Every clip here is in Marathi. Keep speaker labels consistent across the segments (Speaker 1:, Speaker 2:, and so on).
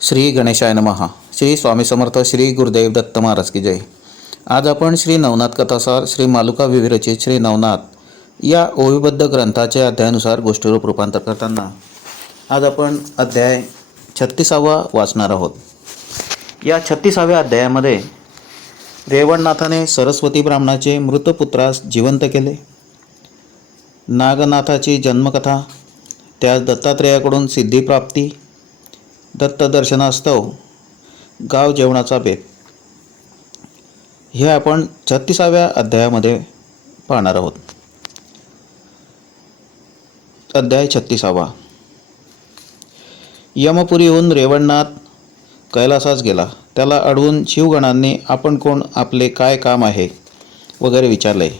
Speaker 1: श्री गणेशाय नमहा श्री स्वामी समर्थ श्री गुरुदेव दत्त महाराज की जय. आज आपण श्री नवनाथ कथासार श्री मालुका विविरचित श्री नवनाथ या ओविबद्ध ग्रंथाच्या अध्यायानुसार गोष्टीरूप रूपांतर करताना आज आपण अध्याय छत्तीसावा वाचणार आहोत. या छत्तीसाव्या अध्यायामध्ये रेवणनाथाने सरस्वती ब्राह्मणाचे मृतपुत्रास जिवंत केले. नागनाथाची जन्मकथा त्यास दत्तात्रेयाकडून सिद्धिप्राप्ती दत्तदर्शनास्तव गाव जेवणाचा बेत. हे आपण छत्तीसाव्या अध्यायामध्ये पाहणार आहोत. अध्याय छत्तीसावा. यमपुरीहून रेवणनाथ कैलासास गेला. त्याला अडवून शिवगणांनी आपण कोण आपले काय काम आहे? वगैरे विचारले.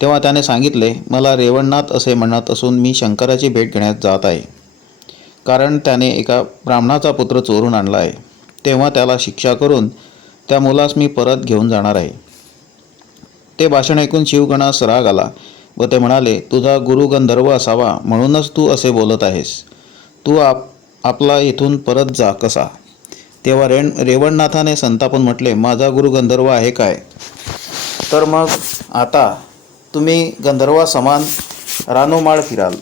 Speaker 1: तेव्हा त्याने सांगितले मला रेवणनाथ असे म्हणत असून मी शंकराची भेट घेण्यात जात आहे. कारण त्याने एका ब्राह्मणाचा पुत्र चोरून आणला आहे. तेव्हा त्याला शिक्षा करून त्या मुलास मी परत घेऊन जाणार आहे. ते भाषण ऐकून शिवगणास राग आला व ते म्हणाले तुझा गुरु गंधर्व असावा म्हणूनच तू असे बोलत आहेस. तू आप आपला इथून परत जा कसा? तेव्हा रेण रेवणनाथाने संतापून म्हटले माझा गुरु गंधर्व आहे काय? तर मग आता तुम्ही गंधर्वा समान रानोमाळ फिराल.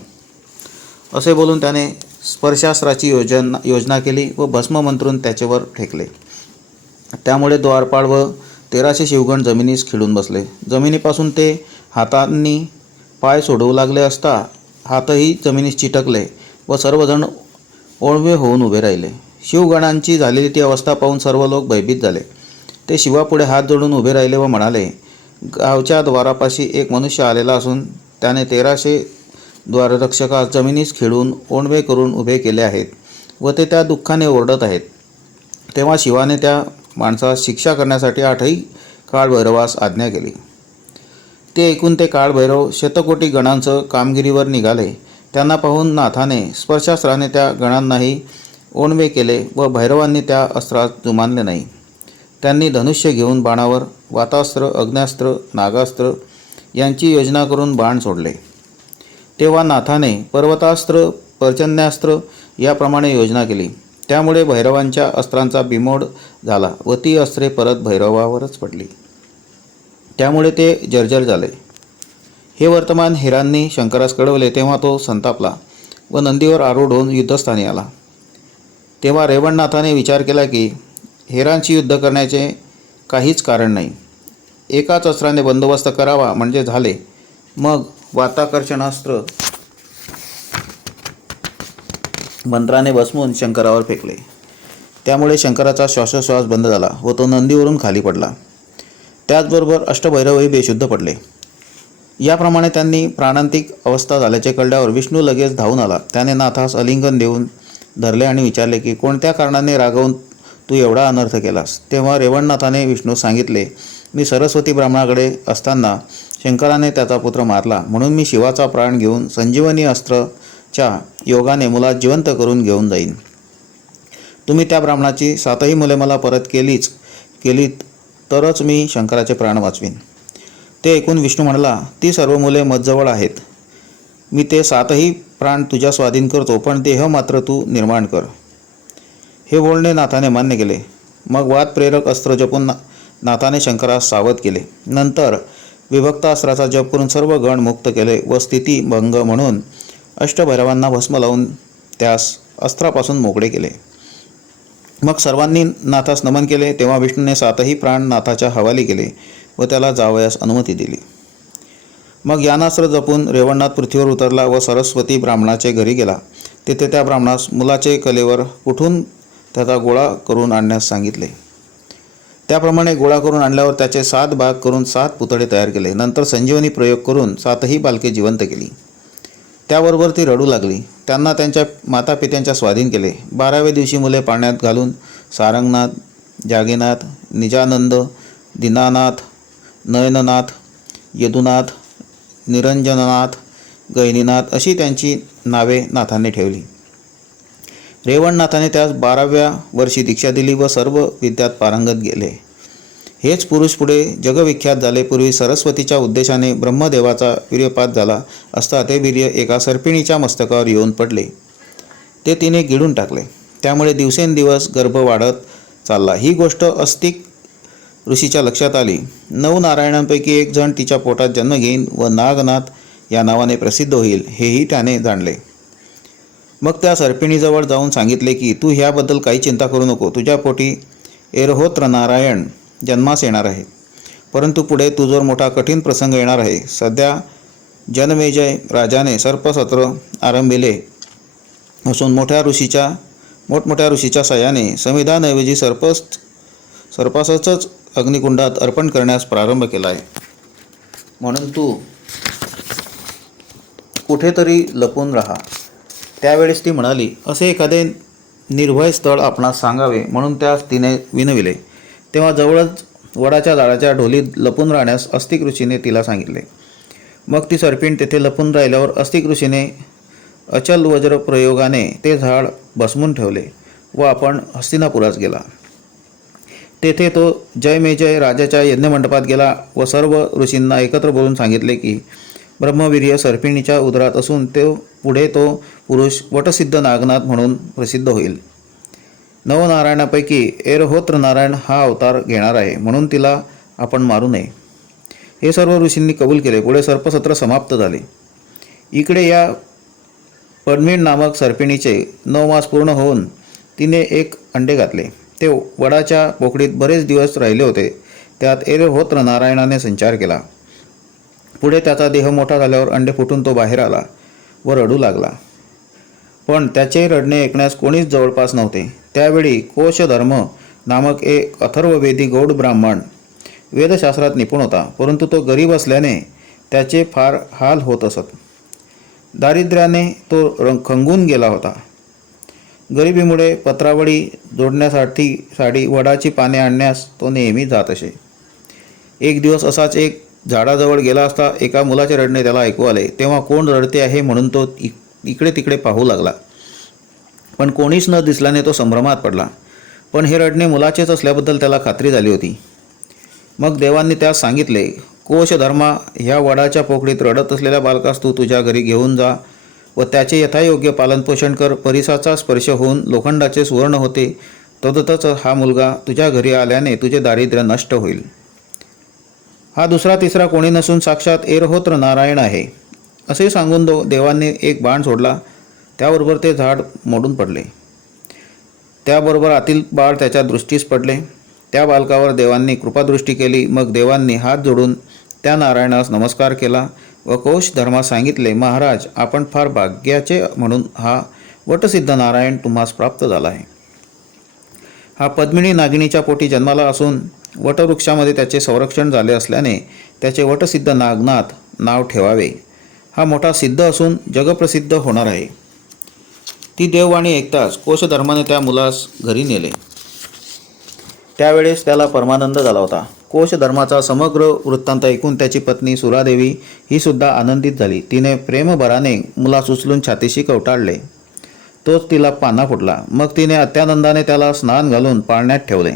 Speaker 1: असे बोलून त्याने स्पर्शास्त्राची योजना योजना केली व भस्म मंत्रून त्याच्यावर ठेकले त्यामुळे द्वारपाळ व तेराशे शिवगण जमिनीस खिळून बसले. जमिनीपासून ते हातांनी पाय सोडवू लागले असता हातही जमिनीस चिटकले व सर्वजण ओळवे होऊन उभे राहिले. शिवगणांची झालेली ती अवस्था पाहून सर्व लोक भयभीत झाले. ते शिवापुढे हात जोडून उभे राहिले व म्हणाले गावच्या द्वारापाशी एक मनुष्य आलेला असून त्याने तेराशे द्वाररक्षकास जमिनीस खिळून ओणवे करून उभे केले आहेत व ते त्या दुःखाने ओरडत आहेत. तेव्हा शिवाने त्या माणसास शिक्षा करण्यासाठी आठही काळभैरवास आज्ञा केली. ते ऐकून ते काळभैरव शतकोटी गणांचं कामगिरीवर निघाले. त्यांना पाहून नाथाने स्पर्शास्त्राने त्या गणांनाही ओणवे केले व भैरवांनी त्या अस्त्रात जुमानले नाही. त्यांनी धनुष्य घेऊन बाणावर वातास्त्र अग्न्यास्त्र नागास्त्र यांची योजना करून बाण सोडले. तेव्हा नाथाने पर्वतास्त्र पर्जन्यास्त्र याप्रमाणे योजना केली. त्यामुळे भैरवांच्या अस्त्रांचा बिमोड झाला व ती अस्त्रे परत भैरवावरच पडली. त्यामुळे ते जर्जर झाले. हे वर्तमान हिरांनी शंकरास कळवले तेव्हा तो संतापला व नंदीवर आरूढ होऊन युद्धस्थानी आला. तेव्हा रेवणनाथाने विचार केला की हेरांशी युद्ध करण्याचे काहीच कारण नाही. एकाच अस्त्राने बंदोबस्त करावा म्हणजे झाले. मग वाताकर्षणास्त्र मंत्राने बसवून शंकरावर फेकले. त्यामुळे शंकराचा श्वासोश्वास बंद झाला व तो नंदीवरून खाली पडला. त्याचबरोबर अष्टभैरवही बेशुद्ध पडले. याप्रमाणे त्यांनी प्राणांतिक अवस्था झाल्याचे कळल्यावर विष्णू लगेच धावून आला. त्याने नाथास अलिंगन देऊन धरले आणि विचारले की कोणत्या कारणाने रागवून तू एवढा अनर्थ केलास? तेव्हा रेवणनाथाने विष्णू सांगितले मी सरस्वती ब्राह्मणाकडे असताना शंकराने त्याचा पुत्र मारला. म्हणून मी शिवाचा प्राण घेऊन संजीवनी अस्त्रच्या योगाने मुला जिवंत करून घेऊन जाईन. तुम्ही त्या ब्राह्मणाची सातही मुले मला परत केलीच केलीत तरच मी शंकराचे प्राण वाचवीन. ते ऐकून विष्णू म्हणाला ती सर्व मुले मजजवळ आहेत. मी ते सातही प्राण तुझ्या स्वाधीन करतो पण देह मात्र तू निर्माण कर. हे बोलणे नाथाने मान्य केले. मग वाद प्रेरक अस्त्र जपून ना नाथाने शंकरास सावध केले. नंतर विभक्तास्त्राचा जप करून सर्व गण मुक्त केले व स्थितीभंग म्हणून अष्टभैरवांना भस्म लावून त्यास अस्त्रापासून मोकळे केले. मग सर्वांनी नाथास नमन केले तेव्हा विष्णूने सातही प्राण नाथाच्या हवाली केले व त्याला जावयास अनुमती दिली. मग यानास्त्र जपून रेवणनाथ पृथ्वीवर उतरला व सरस्वती ब्राह्मणाचे घरी गेला. तेथे त्या ब्राह्मणास मुलाचे कलेवर कुठून त्याचा गोळा करून आणण्यास सांगितले. त्याप्रमाणे गोळा करून आणल्यावर त्याचे सात भाग करून सात पुतळे तयार केले. नंतर संजीवनी प्रयोग करून सातही बालके जिवंत केली. त्याबरोबर ती रडू लागली. त्यांना त्यांच्या मातापित्यांच्या स्वाधीन केले. बाराव्या दिवशी मुले पाण्यात घालून सारंगनाथ जागेनाथ निजानंद दिनानाथ नयननाथ यदुनाथ निरंजननाथ गैनीनाथ अशी त्यांची नावे नाथांनी ठेवली. रेवणनाथाने त्यास बाराव्या वर्षी दीक्षा दिली व सर्व विद्यात पारंगत गेले. हेच पुरुष पुढे जगविख्यात झाले पूर्वी सरस्वतीच्या उद्देशाने ब्रह्मदेवाचा वीर्यपात झाला असता ते वीर्य एका सर्पिणीच्या मस्तकावर येऊन पडले. ते तिने गिळून टाकले. त्यामुळे दिवसेंदिवस गर्भ वाढत चालला. ही गोष्ट अस्तिक ऋषीच्या लक्षात आली. नऊ नारायणांपैकी एक जण तिच्या पोटात जन्म घेईन व नागनाथ या नावाने प्रसिद्ध होईल हेही त्याने जाणले. मग त्या सर्पिणीजवळ जाऊन सांगितले की तू ह्याबद्दल काही चिंता करू नको. तुझ्या पोटी एरहोत्र नारायण जन्मास येणार आहे. परंतु पुढे तुझवर मोठा कठीण प्रसंग येणार आहे. सध्या जनमेजय राजाने सर्पसत्र आरंभिले असून मोठ्या ऋषीच्या मोठमोठ्या ऋषीच्या सहाय्याने संविधानऐवजी सर्पस सर्पासच अग्निकुंडात अर्पण करण्यास प्रारंभ केला आहे म्हणून तू कुठेतरी लपून राहा. त्यावेळेस ती म्हणाली असे एखादे निर्भय स्थळ आपणास सांगावे म्हणून त्यास तिने विनविले. तेव्हा जवळच वडाच्या झाडाच्या ढोलीत लपून राहण्यास अस्तिक ऋषीने तिला सांगितले. मग ती सर्पिण तेथे लपून राहिल्यावर अस्तिक ऋषीने अचल वज्र प्रयोगाने ते झाड बसवून ठेवले व आपण हस्तिनापुरास गेला. तेथे तो जय मे जय राजाच्या यज्ञमंडपात गेला व सर्व ऋषींना एकत्र बोलून सांगितले की ब्रह्मवीर्य सर्पिणीच्या उदरात असून तो पुढे तो पुरुष वटसिद्ध नागनाथ म्हणून प्रसिद्ध होईल. नवनारायणापैकी एरहोत्र नारायण हा अवतार घेणार आहे म्हणून तिला आपण मारू नये. हे सर्व ऋषींनी कबूल केले. पुढे सर्पसत्र समाप्त झाले. इकडे या पडमीण नामक सर्पिणीचे नऊ मास पूर्ण होऊन तिने एक अंडे घातले. ते वडाच्या पोकळीत बरेच दिवस राहिले होते. त्यात एरहोत्र नारायणाने संचार केला. पुढे त्याचा देह मोठा झाल्यावर अंडे फुटून तो बाहेर आला व रडू लागला. पण त्याचे रडणे ऐकण्यास कोणीच जवळपास नव्हते. त्यावेळी कोशधर्म नामक एक अथर्ववेदी गौड ब्राह्मण वेदशास्त्रात निपुण होता परंतु तो गरीब असल्याने त्याचे फार हाल होत असत. दारिद्र्याने तो रंग खंगून गेला होता. गरिबीमुळे पत्रावळी जोडण्यासाठी साडी वडाची पाने आणण्यास तो नेहमी जात असे. एक दिवस असाच एक झाडाजवळ गेला असता एका मुलाचे रडणे त्याला ऐकू आले. तेव्हा कोण रडते आहे म्हणून तो इक इकडे तिकडे पाहू लागला. पण कोणीच न दिसल्याने तो संभ्रमात पडला. पण हे रडणे मुलाचेच असल्याबद्दल त्याला खात्री झाली होती. मग देवांनी त्यास सांगितले कोशधर्मा ह्या वडाच्या पोकळीत रडत असलेल्या बालकास तू तुझ्या घरी घेऊन जा व त्याचे यथायोग्य पालनपोषण कर. परिसाचा स्पर्श होऊन लोखंडाचे सुवर्ण होते. तदतच हा मुलगा तुझ्या घरी आल्याने तुझे दारिद्र्य नष्ट होईल. हा दुसरा तिसरा कोणी नसून साक्षात एरहोत्र नारायण आहे. असे सांगून दो देवांनी एक बाण सोडला. त्याबरोबर ते झाड मोडून पडले. त्याबरोबर आतील बाळ त्याच्या दृष्टीस पडले. त्या बालकावर देवांनी कृपादृष्टी केली. मग देवांनी हात जोडून त्या नारायणास नमस्कार केला. व कोश धर्मास सांगितले महाराज आपण फार भाग्याचे म्हणून हा वटसिद्ध नारायण तुम्हास प्राप्त झाला आहे. हा पद्मिनी नागिनीच्या पोटी जन्माला असून वटवृक्षामध्ये त्याचे संरक्षण झाले असल्याने त्याचे वटसिद्ध नागनाथ नाव ठेवावे. हा मोठा सिद्ध असून जगप्रसिद्ध होणार आहे. ती देववाणी ऐकताच कोशधर्माने त्या मुलास घरी नेले. त्यावेळेस त्याला परमानंद झाला होता. कोशधर्माचा समग्र वृत्तांत ऐकून त्याची पत्नी सुरादेवी ही सुद्धा आनंदित झाली. तिने प्रेमभराने मुलास उचलून छातीशी कवटाळले. तोच तिला पाना फुटला. मग तिने अत्यानंदाने त्याला स्नान घालून पाळण्यात ठेवले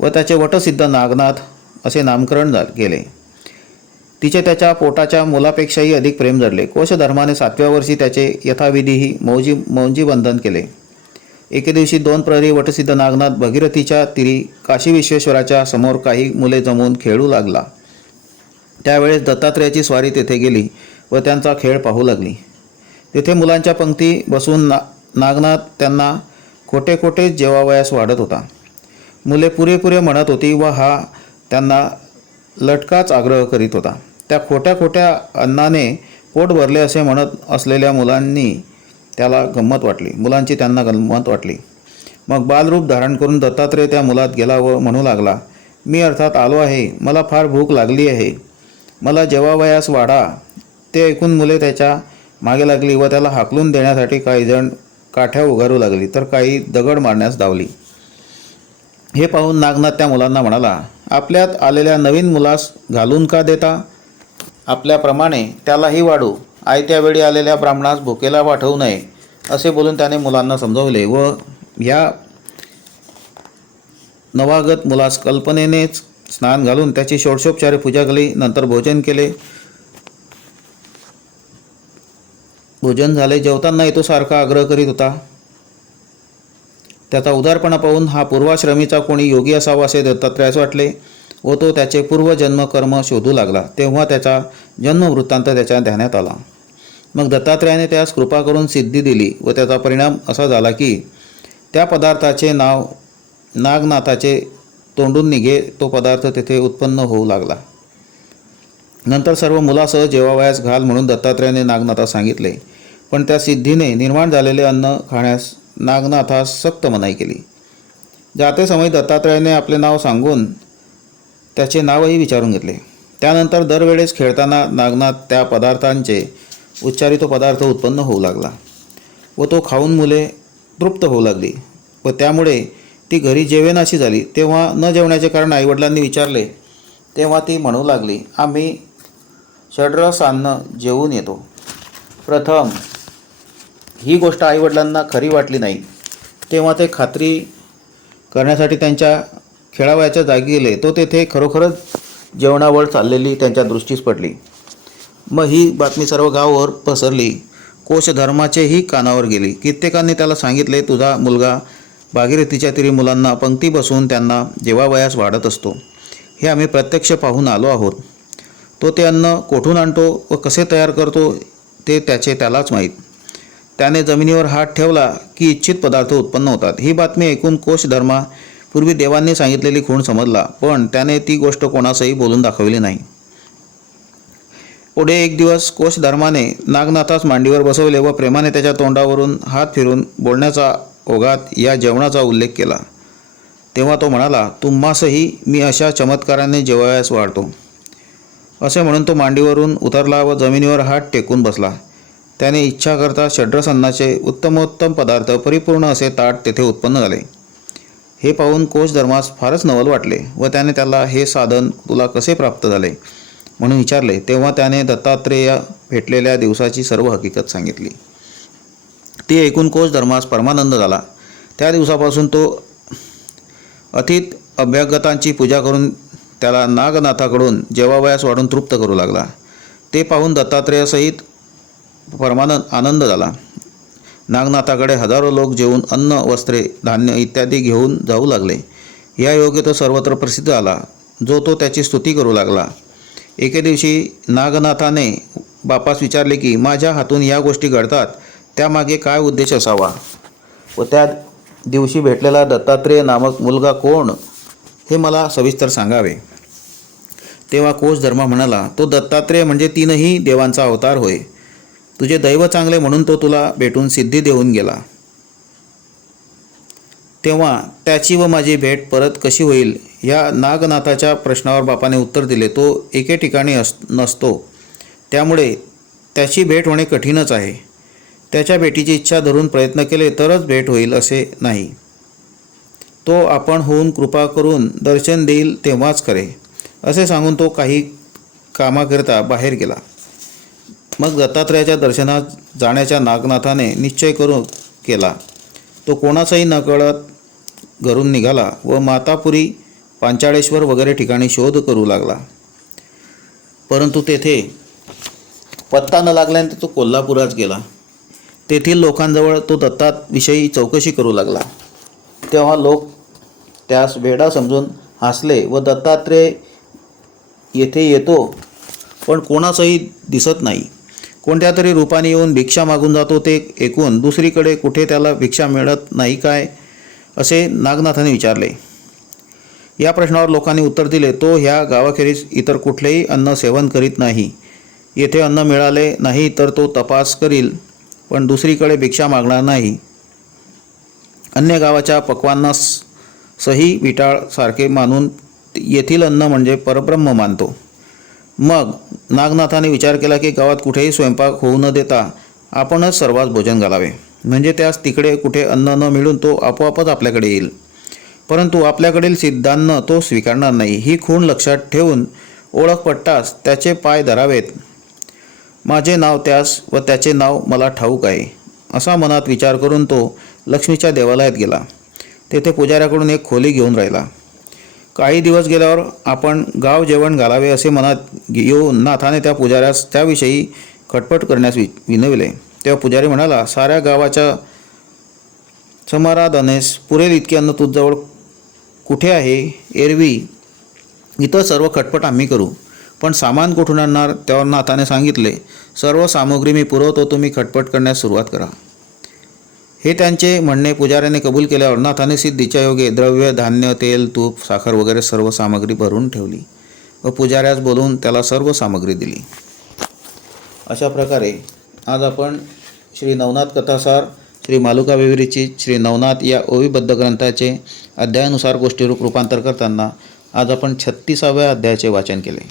Speaker 1: व त्याचे वटसिद्ध नागनाथ असे नामकरण झा केले. तिचे त्याच्या पोटाच्या मुलापेक्षाही अधिक प्रेम जडले. कोशधर्माने सातव्या वर्षी त्याचे यथाविधीही मौजी मौजी बंधन केले. एके दिवशी दोन प्रहरी वटसिद्ध नागनाथ भगीरथीच्या तिरी काशी विश्वेश्वराच्या समोर काही मुले जमवून खेळू लागला. त्यावेळेस दत्तात्रेयाची स्वारी तेथे गेली व त्यांचा खेळ पाहू लागली. तेथे मुलांच्या पंक्ती बसून ना नागनाथ त्यांना खोटे खोटे जेवावयास वाढत होता. मुले पुरेपुरे म्हणत होती व हा त्यांना लटकाच आग्रह करीत होता. त्या खोट्या खोट्या अन्नाने पोट भरले असे म्हणत असलेल्या मुलांनी त्याला गंमत वाटली. मुलांची त्यांना गंमत वाटली. मग बालरूप धारण करून दत्तात्रेय त्या मुलात गेला व म्हणू लागला मी अर्थात आलो आहे. मला फार भूक लागली आहे. मला जेवावयास वाढा. ते ऐकून मुले त्याच्या मागे लागली व त्याला हाकलून देण्यासाठी काही जण काठ्या उगारू लागली तर काही दगड मारण्यास धावली. हे पाहून नागनाथ त्या मुलांना म्हणाला आपल्यात आलेल्या नवीन मुलास घालून का देता? आपल्याप्रमाणे त्यालाही वाढू. आयत्या वेळी आलेल्या ब्राह्मणास भुकेला पाठवू नये असे बोलून त्याने मुलांना समजवले व ह्या नवागत मुलास कल्पनेनेच स्नान घालून त्याची षोडशोपचारे पूजा केली नंतर भोजन केले. भोजन झाले जेवतानाही तो सारखा आग्रह करीत होता. त्याचा उदारपणा पाहून हा पूर्वाश्रमीचा कोणी योगी असावा असे दत्तात्रयास वाटले व तो त्याचे पूर्वजन्म कर्म शोधू लागला. तेव्हा त्याचा जन्मवृत्तांत त्याच्या ध्यानात आला. मग दत्तात्रयाने त्यास कृपा करून सिद्धी दिली व त्याचा परिणाम असा झाला की त्या पदार्थाचे नाव नागनाथाचे तोंडून निघे तो पदार्थ तेथे उत्पन्न होऊ लागला. नंतर सर्व मुलासह जेवावयास घाल म्हणून दत्तात्रयाने नागनाथास सांगितले. पण त्या सिद्धीने निर्माण झालेले अन्न खाण्यास नागनाथास सक्त मनाई केली. जातेसमयी दत्तात्रयाने आपले नाव सांगून त्याचे नावही विचारून घेतले. त्यानंतर दरवेळेस खेळताना नागनाथ त्या पदार्थांचे उच्चारित तो पदार्थ उत्पन्न होऊ लागला व तो खाऊन मुले तृप्त होऊ लागली व त्यामुळे ती घरी जेवेनाशी झाली. तेव्हा न जेवण्याचे कारण आईवडिलांनी विचारले. तेव्हा ती म्हणू लागली आम्ही षड्रस अन्न जेवून येतो. प्रथम ही गोष्ट आईवडिलांना खरी वाटली नाही तेव्हा ते खात्री करण्यासाठी त्यांच्या खेळावयाच्या जागी गेले. तो तेथे खरोखरच जेवणावर चाललेली त्यांच्या दृष्टीस पडली. मग ही बातमी सर्व गावावर पसरली. कोश धर्माचेही कानावर गेली. कित्येकांनी त्याला सांगितले तुझा मुलगा भागीरथीच्या तिरी मुलांना पंक्ती बसवून त्यांना जेवावयास वाढत असतो. हे आम्ही प्रत्यक्ष पाहून आलो आहोत. तो ते अन्न कोठून आणतो व कसे तयार करतो ते त्याचे त्यालाच माहीत. त्याने जमिनीवर हात ठेवला की इच्छित पदार्थ उत्पन्न होतात. ही बातमी ऐकून कोश धर्मा पूर्वी देवांनी सांगितलेली खूण समजला पण त्याने ती गोष्ट कोणासही बोलून दाखवली नाही. पुढे एक दिवस कोश धर्माने नागनाथास मांडीवर बसवले व प्रेमाने त्याच्या तोंडावरून हात फिरून बोलण्याचा ओघात या जेवणाचा उल्लेख केला. तेव्हा तो म्हणाला तुम्हासही मी अशा चमत्काराने जेवायास वाढतो. असे म्हणून तो मांडीवरून उतरला व जमिनीवर हात टेकून बसला. त्याने इच्छा करता षड्रसन्नाचे उत्तमोत्तम पदार्थ परिपूर्ण असे ताट तेथे उत्पन्न झाले. हे पाहून कोच धर्मास फारच नवल वाटले व त्याने त्याला हे साधन तुला कसे प्राप्त झाले? म्हणून विचारले. तेव्हा त्याने दत्तात्रेय भेटलेल्या दिवसाची सर्व हकीकत सांगितली. ती ऐकून कोच धर्मास परमानंद झाला. त्या दिवसापासून तो अथित अभ्यागतांची पूजा करून त्याला नागनाथाकडून जेवावयास वाढून तृप्त करू लागला. ते पाहून दत्तात्रेयसहित परमानंद आनंद झाला. नागनाथाकडे हजारो लोक जेवून अन्न वस्त्रे धान्य इत्यादी घेऊन जाऊ लागले. या योगे तो सर्वत्र प्रसिद्ध आला जो तो त्याची स्तुती करू लागला. एके दिवशी नागनाथाने बापास विचारले की माझ्या हातून या गोष्टी घडतात त्यामागे काय उद्देश असावा? व त्या दिवशी भेटलेला दत्तात्रेय नामक मुलगा कोण हे मला सविस्तर सांगावे. तेव्हा कोश धर्म म्हणाला तो दत्तात्रेय म्हणजे तीनही देवांचा अवतार होय. तुझे दैव चांगले म्हणून तो तुला भेटून सिद्धी देऊन गेला. तेव्हा त्याची व माझी भेट परत कशी होईल या नागनाथाच्या प्रश्नावर बापाने उत्तर दिले. तो एके ठिकाणी अस नसतो. त्यामुळे त्याची भेट होणे कठीणच आहे. त्याच्या भेटीची इच्छा धरून प्रयत्न केले तरच भेट होईल असे नाही. तो आपण होऊन कृपा करून दर्शन देईल तेव्हाच करे असे सांगून तो काही कामाकरिता बाहेर गेला. मग दत्तात्रयाच्या दर्शनात जाण्याच्या नागनाथाने निश्चय करून केला. तो कोणाचाही नकळत घरून निघाला व मातापुरी पांचाळेश्वर वगैरे ठिकाणी शोध करू लागला. परंतु तेथे पत्ता न लागल्याने तो कोल्हापुरात गेला. तेथील लोकांजवळ तो दत्ताविषयी चौकशी करू लागला. तेव्हा लोक त्यास वेडा समजून हसले व दत्तात्रेय येथे येतो पण कोणाचंही दिसत नाही. कोणत्या तरी रूपाने येऊन भिक्षा मागून जातो ते ऐकून दुसरीकडे कुठे त्याला भिक्षा मिळत नाही काय असे नागनाथाने विचारले. या प्रश्नावर लोकांनी उत्तर दिले तो ह्या गावाखेरीज इतर कुठलेही अन्न सेवन करीत नाही. येथे अन्न मिळाले नाही तर तो तपास करील पण दुसरीकडे भिक्षा मागणार नाही. अन्य गावाच्या पक्वांना सही विटाळ सारखे मानून येथील अन्न म्हणजे परब्रह्म मानतो. मग नागनाथाने विचार केला की गावात कुठेही स्वयंपाक होऊ न देता आपणच सर्वात भोजन घालावे. म्हणजे त्यास तिकडे कुठे अन्न न मिळून तो आपोआपच आपल्याकडे येईल. परंतु आपल्याकडील सिद्धांना तो स्वीकारणार नाही. ही खूण लक्षात ठेवून ओळख पडताच त्याचे पाय धरावेत. माझे नाव त्यास व त्याचे नाव मला ठाऊक आहे. असा मनात विचार करून तो लक्ष्मीच्या देवालयात गेला. तेथे पुजाऱ्याकडून एक खोली घेऊन राहिला. काही दिवस गेल्यावर आपण गाव जेवण घालावे असे मनात येऊन नाथाने त्या पुजाऱ्यास त्याविषयी खटपट करण्यास वि विनविले. तेव्हा पुजारी म्हणाला साऱ्या गावाच्या समाराधनेस पुरेल इतके अन्न तुझजवळ कुठे आहे? एरवी इथं सर्व खटपट आम्ही करू. पण सामान कुठून आणणार? त्यावर नाथाने सांगितले सर्व सामुग्री मी पुरवतो तुम्ही खटपट करण्यास सुरुवात करा. हे त्यांचे म्हणणे पुजाऱ्याने कबूल केल्यावर नाथाने सिद्धीच्या योगे द्रव्य धान्य तेल तूप साखर वगैरे सर्व सामग्री भरून ठेवली व पुजाऱ्यास बोलवून त्याला सर्व सामग्री दिली. अशा प्रकारे आज आपण श्री नवनाथ कथासार श्री मालुका विवरिचित श्री नवनाथ या ओवीबद्ध ग्रंथाचे अध्यायानुसार गोष्टीरूप रूपांतर करताना आज आपण छत्तीसाव्या अध्यायाचे वाचन केले.